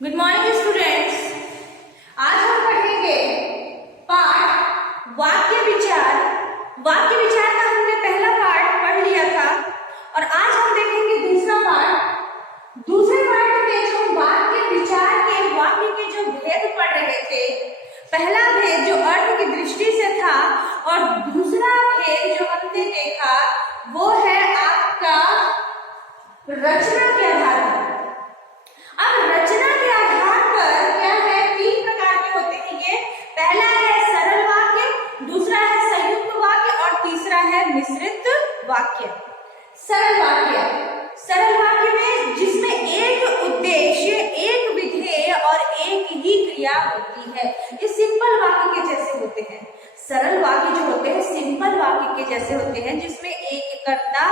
Good morning students. आज हम पढ़ेंगे पाठ वाक्य विचार। वाक्य विचार का हमने पहला पाठ पढ़ लिया था और आज हम देखेंगे दूसरा पाठ। दूसरे पाठ में जो हम वाक्य विचार के वाक्य के जो भेद पढ़ रहे थे, पहला भेद जो अर्थ की दृष्टि से था और दूसरा भेद जो हमने देखा वो है आपका रचना के आधार पर। अब रचना के आधार पर क्या है, तीन प्रकार के होते हैं ये। पहला है सरल वाक्य, दूसरा है संयुक्त वाक्य और तीसरा है मिश्रित वाक्य। सरल वाक्य, सरल वाक्य में जिसमें एक उद्देश्य, एक विधेय और एक ही क्रिया होती है, ये सिंपल वाक्य के जैसे होते हैं। सरल वाक्य जो होते हैं सिंपल वाक्य के जैसे होते हैं, जिसमें एक कर्ता,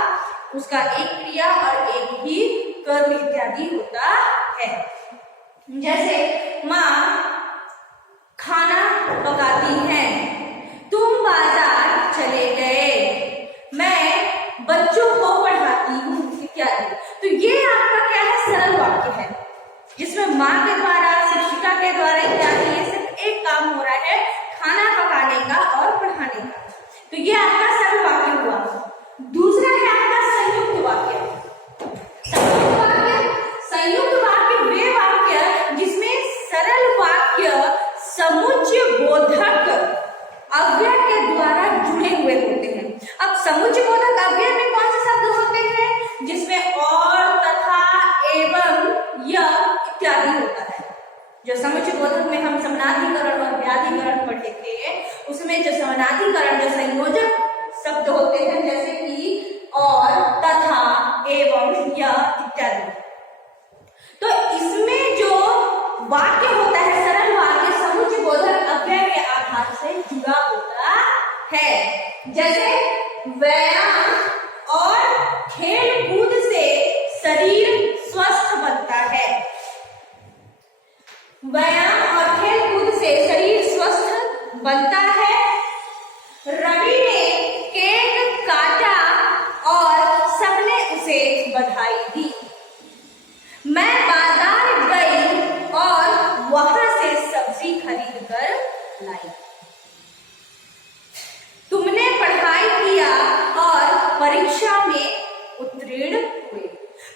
उसका एक क्रिया और एक ही कर्म इत्यादि होता है। जैसे माँ खाना पकाती हैं, तुम बाजार चले गए, मैं बच्चों को पढ़ाती हूँ इत्यादि। तो ये आपका क्या है, सरल वाक्य है, जिसमें माँ के द्वारा, शिक्षिका के द्वारा इत्यादि ये सिर्फ एक काम हो रहा है, खाना पकाने का और पढ़ाने का। तो ये आपका सरल वाक्य हुआ। दूसरा है आपका संयुक्त वाक्य। संयुक्त वाक्य वे वाक्य जिसमें सरल वाक्य समुच्चय बोधक अव्यय के द्वारा जुड़े हुए होते हैं। अब समुच्चय बोधक अव्यय में कौन से शब्द होते हैं, जिसमें और, तथा, एवं, यह इत्यादि होता है। जो समुच्चय बोधक में हम समानाधिकरण और व्याधिकरण पढ़े थे, उसमें जो समानाधिकरण जो संयोजक शब्द होते हैं, जैसे कि और, तथा, एवं, यह इत्यादि। तो इसमें जो वाक्य होता है सरल वाक्य समुच्चय बोधक अव्यय के आधार से जुड़ा होता है। जैसे व्यायाम और खेल कूद से शरीर स्वस्थ बनता है। व्यायाम और खेल कूद से शरीर स्वस्थ बनता है। रवि ने केक काटा और सबने उसे बधाई दी। मैं बाजार गई और वहां से सब्जी खरीद कर लाई। तुमने पढ़ाई किया और परीक्षा में उत्तीर्ण हुए।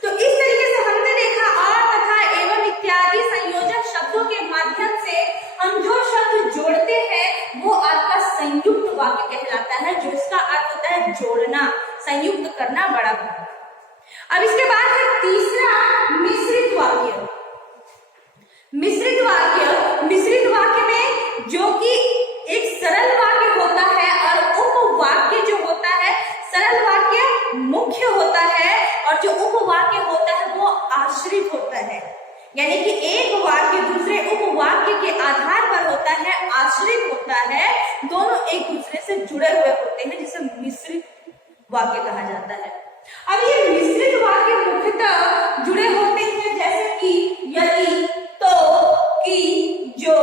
तो इस तरीके से हमने देखा और, तथा, एवं इत्यादि संयोजक शब्दों के माध्यम से हम जो शब्द जोड़ते हैं वो आपका संयुक्त वाक्य कहलाता है, जो इसका अर्थ होता है जोड़ना, संयुक्त करना, बड़ा करना। अब इसके बाद है तीसरा मिश्रित वाक्य। मिश्रित वाक्य, मिश्रित वाक्य में जो कि एक सरल वाक्य होता है और उपवाक्य जो होता है, सरल वाक्य मुख्य होता है और जो उपवाक्य होता है वो आश्रित होता है। यानी कि एक वाक्य दूसरे उपवाक्य के आधार पर होता है, आश्रित होता है, दोनों एक दूसरे से जुड़े हुए होते हैं, जिसे मिश्रित वाक्य कहा जाता है। अब ये मिश्रित वाक्य मुख्यतः जुड़े होते हैं जैसे कि यदि, तो, कि, जो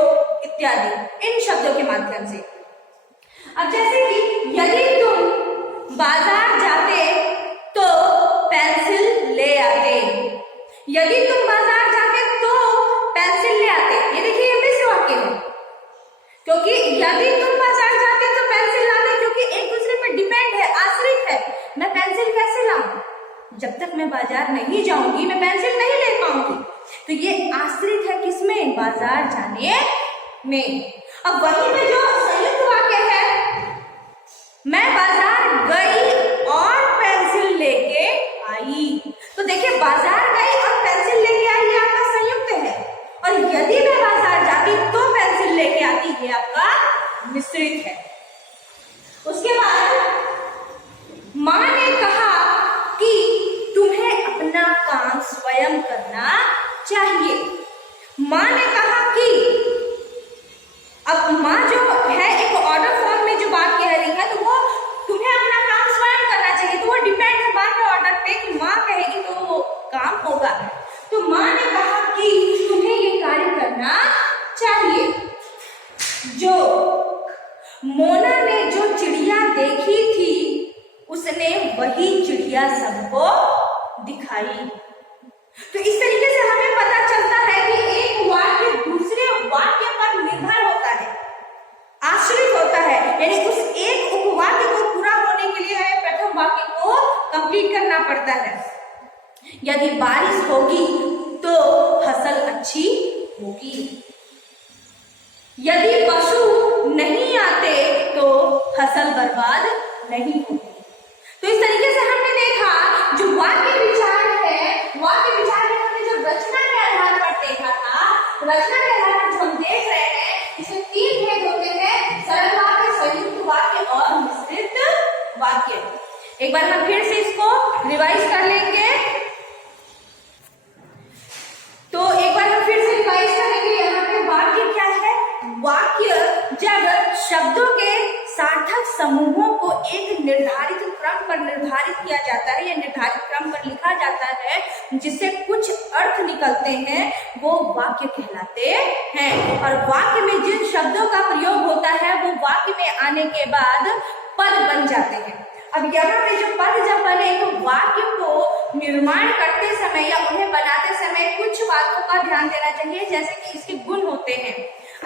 इत्यादि, इन शब्दों के माध्यम से। अब जैसे कि यदि तुम बाजार जाते तो पेंसिल ले आते। यदि तुम बाजार जाते तो पेंसिल ले आते, ये देखिए ये मिश्र वाक्य है, क्योंकि यदि तुम बाजार जाते तो पेंसिल लाते, क्योंकि एक दूसरे पर डिपेंड है, आश्रित है। मैं पेंसिल कैसे लाऊं, जब तक मैं बाजार नहीं जाऊंगी मैं पेंसिल नहीं ले पाऊंगी। तो ये आश्रित है किसमें, बाजार जाने में। अब वहीं में जो संयुक्त वाक्य है, मैं बाजार गई और पेंसिल लेके आई। तो देखिए बाजार गई और पेंसिल लेके आई, ये आपका संयुक्त है। और यदि मैं बाजार जाती तो पेंसिल लेके आती, ये आपका मिश्रित है। उसके बाद माँ ने कहा कि तुम्हें अपना काम स्वयं करना चाहिए। माँ ने कहा कि, अब माँ जो है एक ऑर्डर फॉर्म में जो बात कह रही है, तो वो तुम्हें अपना काम स्वयं करना चाहिए, तो वो डिपेंड है माँ के ऑर्डर पे कि माँ कहेगी तो वो काम होगा। तो माँ ने कहा कि तुम्हें ये कार्य करना चाहिए। जो मोना ने जो चिड़िया देखी थी उसने वही चिड़िया सबको दिखाई। तो इस तरीके से हमें पता चलता है कि एक यदि बारिश होगी तो फसल अच्छी होगी। यदि पशु नहीं आते तो फसल बर्बाद नहीं होगी। तो इस तरीके से हमने देखा जो वाक्य विचार है, वाक्य विचार में हमने जो रचना के आधार पर देखा था, रचना के आधार पर जो हम देख रहे हैं इसमें 3 भेद होते हैं, सरल वाक्य, संयुक्त वाक्य और मिश्रित वाक्य। एक बार हम फिर से इसको रिवाइज कर लेंगे। तो एक बार हम फिर से रिवाइज करेंगे। यहाँ पे वाक्य क्या है? वाक्य जब शब्दों के सार्थक समूहों को एक निर्धारित क्रम पर निर्धारित किया जाता है या निर्धारित क्रम पर लिखा जाता है जिससे कुछ अर्थ निकलते हैं, वो वाक्य कहलाते हैं। और वाक्य में जिन शब्दों का प्रयोग होता है वो वाक्य में आने के बाद पद बन जाते हैं। अब यहाँ पे जो पद जब बने तो वाक्य को निर्माण करते समय या उन्हें बनाते समय कुछ बातों का ध्यान देना चाहिए, जैसे कि इसके गुण होते हैं।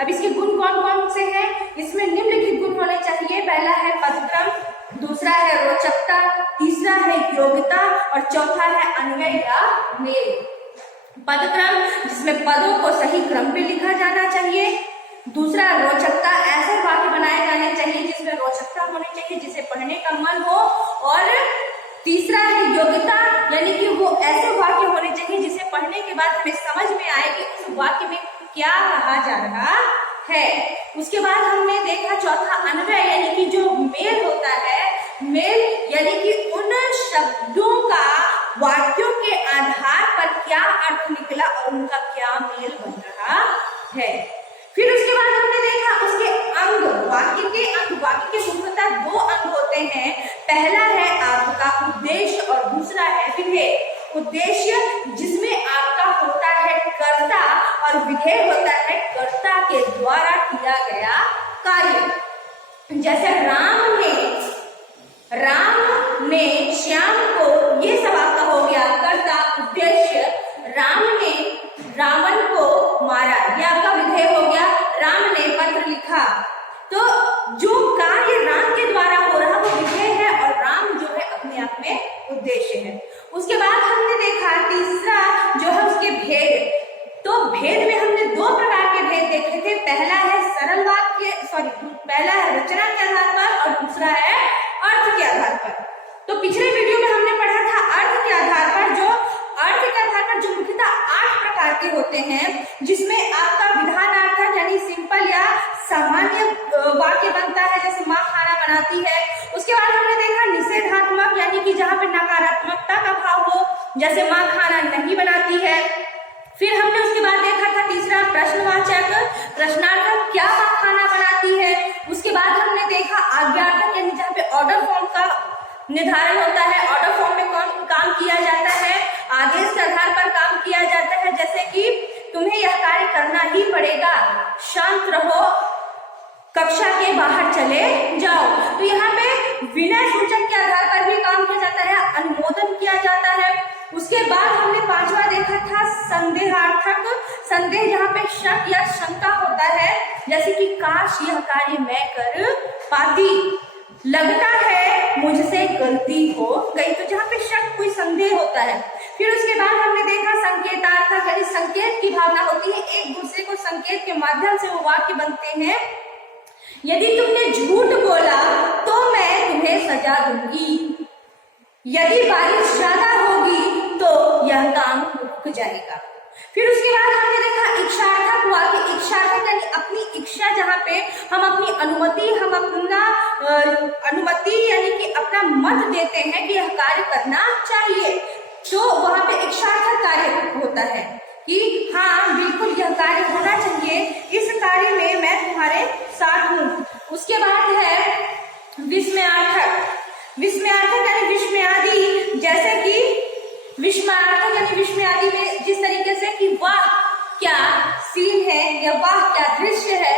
अब इसके गुण कौन कौन से हैं? इसमें निम्नलिखित गुण होने चाहिए। पहला है पदक्रम, दूसरा है रोचकता, तीसरा है योग्यता और चौथा है अन्वय या मेल। पदक्रम जिसमें पदों को सही क्रम पे लिखा जाना चाहिए। दूसरा रोचकता, ऐसे वाक्य बनाए जाने चाहिए जिसमें रोचकता होनी चाहिए, जिसे पढ़ने का मन हो। और तीसरा है योग्यता, यानी कि वो ऐसे वाक्य होने चाहिए जिसे पढ़ने के बाद हमें समझ में आए कि उस वाक्य में क्या कहा जा रहा है। उसके बाद हमने देखा चौथा अन्वय, यानी कि जो मेल होता है, मेल यानी कि उन शब्दों का वाक्यों के आधार पर क्या अर्थ निकला और उनका क्या मेल बन रहा है। फिर उसके बाद हमने देखा उसके अंग, वाक्य के अंग। वाक्य के मुख्यतः 2 अंग होते हैं। पहला है आपका उद्देश्य और दूसरा है विधेय। उद्देश्य जिसमें आपका होता है कर्ता और विधेय होता है कर्ता के द्वारा किया गया कार्य। जैसे राम ने श्याम को, ये सब आपका हो गया कर्ता। उद्देश्य, राम ने रावण को मारा, यह आपका विधेय हो गया। राम ने पत्र लिखा, तो जो कार्य राम के द्वारा हो रहा वो विधेय है और राम जो है अपने आप में उद्देश्य है। उसके बाद हमने देखा तीसरा जो है उसके भेद। तो भेद में हमने 2 प्रकार के भेद देखे थे। पहला है सरल वाक्य, पहला है रचना के आधार पर और दूसरा है अर्थ के आधार पर। तो पिछले वीडियो में हमने पढ़ा था अर्थ के आधार पर, जो अर्थ के आधार पर जो मुख्यतः 8 प्रकार के होते हैं, जिसमें आपका विधानार्थक यानी सिंपल या सामान्य वाक्य बनता है, जैसे माँ खाना बनाती है। उसके बाद हमने देखा निषेधात्मक, यानी कि जहाँ पे नकारात्मकता का भाव हो, जैसे माँ खाना नहीं बनाती है। फिर हमने उसके बाद देखा था तीसरा प्रश्नवाचक, प्रश्नार्थक, क्या माँ खाना बनाती है। उसके बाद हमने देखा आज्ञार्थक, यानी जहाँ पे ऑर्डर फॉर्म का निर्धारण होता है, ऑर्डर फॉर्म में कौन काम किया जाता है, आदेश के आधार पर काम किया जाता है, जैसे कि तुम्हें यह कार्य करना ही पड़ेगा, शांत रहो, कक्षा के बाहर चले जाओ। तो यहाँ पे विनय सूचक के आधार पर भी काम किया जाता है, अनुमोदन किया जाता है। उसके बाद हमने 5वां देखा था संदेहार्थक, संदेह जहाँ पे शक या शंका होता है, जैसे कि काश यह कार्य मैं कर पाती, लगता है मुझसे गलती हो गई, तो जहाँ पे शक कोई संदेह होता है। फिर उसके बाद हमने देखा संकेतार्थक, यानी संकेत की भावना होती है, एक दूसरे को संकेत के माध्यम से वो वाक्य बनते हैं। यदि तुमने झूठ बोला तो मैं तुम्हें सजा दूंगी, यदि बारिश ज्यादा होगी तो यह काम रुक जाएगा। फिर उसके बाद हमने देखा इच्छार्थक वाक्य, इच्छार्थक यानी अपनी इच्छा, जहाँ पे हम अपनी अनुमति, हम अपना अनुमति यानी कि अपना मत देते हैं कि यह कार्य करना चाहिए, तो वहां पे इच्छार्थक कार्य होता है कि हाँ बिल्कुल यह कार्य होना चाहिए, इस कार्य में मैं तुम्हारे साथ हूँ। उसके बाद है विस्मयार्थक, विस्मयार्थक यानी विस्मयादि, जैसे कि विस्मयार्थक यानी विस्मयादि में जिस तरीके से कि वाह क्या सीन है या वाह क्या दृश्य है,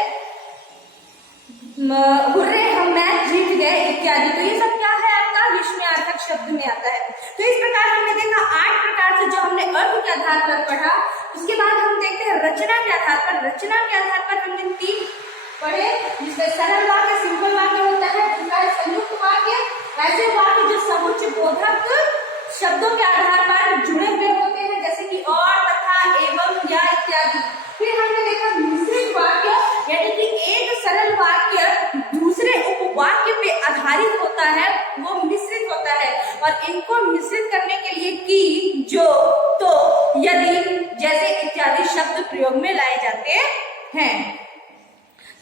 हुर्रे हम मैच जीत गए इत्यादि, तो ये सब क्या है आपका विस्मयार्थक शब्द में आता है। तो इस प्रकार हमने देखा 8 प्रकार से जो हमने अर्थ के आधार पर पढ़ा। उसके बाद हम देखते हैं रचना के आधार पर। रचना के आधार पर हमने 3 पढ़े, जिसमें सरल वाक्य, सिंपल वाक्य होता है, दूसरा है संयुक्त वाक्य, ऐसे वाक्य जो समुच्चय बोधक शब्दों के आधार पर जुड़े हुए आधारित होता है, वो मिश्रित होता है। और इनको मिश्रित करने के लिए की, जो, तो, यदि जैसे इत्यादि शब्द प्रयोग में लाए जाते हैं।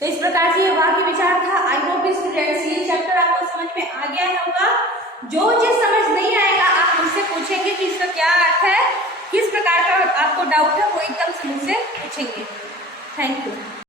तो इस प्रकार से ये वाक्य विचार था। आई होप स्टूडेंट्स ये चैप्टर आपको समझ में आ गया होगा। जो चीज समझ नहीं आएगा आप मुझसे पूछेंगे कि इसका क्या अर्थ है, किस प्रकार का आपको डाउट है, वो एकदम से मुझसे पूछेंगे। Thank you.